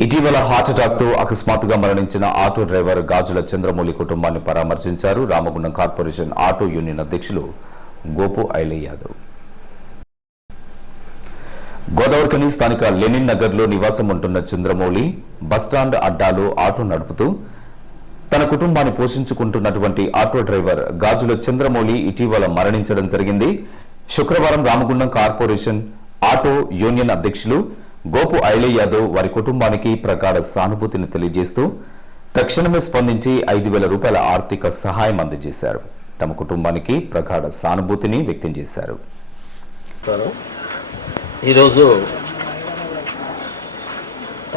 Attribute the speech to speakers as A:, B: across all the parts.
A: ఇటీవల హార్ట్అటాక్తో అకస్మాత్తుగా మరణించిన ఆటో డ్రైవర్ గాజుల చంద్రమౌళి కుటుంబాన్ని పరామర్శించారు. రామగుండం కార్పొరేషన్ ఆటో యూనియన్ అధ్యక్షులు గోపు ఐలే యాదవ్. గోదావరికని స్థానిక లెనిన్ నగర్లో నివాసం ఉంటున్న చంద్రమౌళి బస్టాండ్ అడ్డాలో ఆటో నడుపుతూ తన కుటుంబాన్ని పోషించుకుంటున్నటువంటి ఆటో డ్రైవర్ గాజుల చంద్రమౌళి ఇటీవల మరణించడం జరిగింది. శుక్రవారం రామగుండం కార్పొరేషన్ ఆటో యూనియన్ అధ్యక్షులు గోపు ఐలే యాదవ్ వారి కుటుంబానికి ప్రగాఢ సానుభూతిని తెలియజేస్తూ తక్షణమే స్పందించి ఐదు వేల రూపాయల ఆర్థిక సహాయం అందజేశారు. తమ కుటుంబానికి ప్రగాఢ సానుభూతిని వ్యక్తం చేశారు.
B: ఈరోజు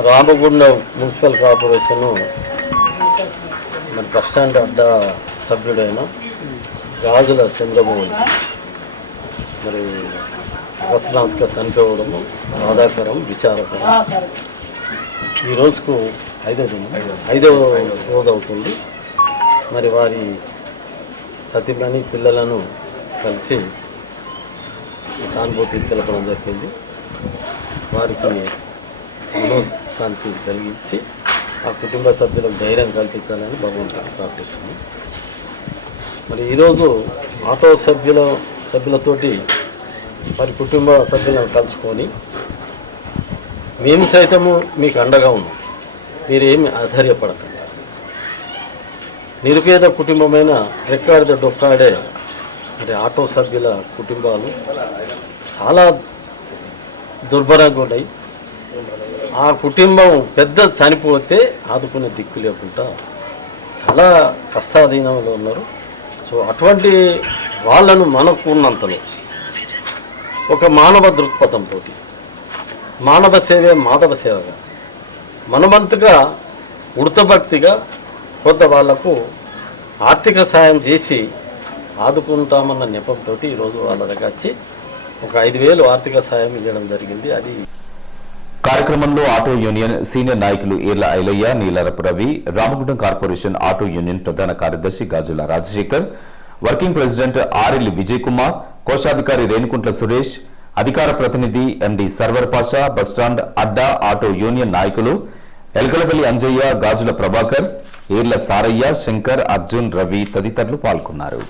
B: రామగుండం మున్సిపల్ కార్పొరేషన్ మన బస్టాండ్ అడ్డా సభ్యుడైన రాజుల చంద్రమోహన్ మరి అకస్మాత్తుగా చనిపోవడము బాధాకరం విచారకరం. ఈ రోజుకు ఐదో దినం. ఐదవ రోజు అవుతుంది. మరి వారి సతీమణి పిల్లలను కలిసి సానుభూతి తెలపడం జరిగింది. వారికి మనోశాంతి కలిగించి ఆ కుటుంబ సభ్యులకు ధైర్యం కల్పించాలని భగవంతుడు ప్రార్థిస్తున్నాం మరి ఈరోజు ఆటో సభ్యుల సభ్యులతోటి మరి కుటుంబ సభ్యులను కలుసుకొని మేము సైతము మీకు అండగా ఉన్నాం. మీరేమి ఆధైర్యపడకండి నిరుపేద కుటుంబమైన రెక్కాడిద డొక్కాడే మరి ఆటో సభ్యుల కుటుంబాలు చాలా దుర్భరంగా ఉన్నాయి ఆ కుటుంబం పెద్ద చనిపోతే ఆదుకునే దిక్కు లేకుండా చాలా కష్టాధీనంలో ఉన్నారు. సో అటువంటి వాళ్ళను మనకు ఉన్నంతలో ఒక మానవ దృక్పథంతో మానవ సేవే మాధవ సేవగా. మనమంతగా ఉడతభక్తిగా కొంత వాళ్ళకు ఆర్థిక సాయం చేసి ఆదుకుంటామన్న నెపంతో ఈరోజు వాళ్ళ దగ్గర వచ్చి ఒక ఐదు వేలు ఆర్థిక సాయం ఇవ్వడం జరిగింది. అది
A: కార్యక్రమంలో ఆటో యూనియన్ సీనియర్ నాయకులు Eerla Ailaiah Neelarapu Ravi Ramagundam corporation auto union ప్రధాన కార్యదర్శి Gajula Rajasekhar working president R L Vijay Kumar కోశాధికారి రేణుకుంట్ల సురేష్ అధికార ప్రతినిధి MD Sarwar Pasha bus stand అడ్డా ఆటో యూనియన్ నాయకులు ఎల్కలపల్లి అంజయ్య గాజుల ప్రభాకర్ ఈర్ల సారయ్య శంకర్ అర్జున్ రవి తదితరులు పాల్గొన్నారు.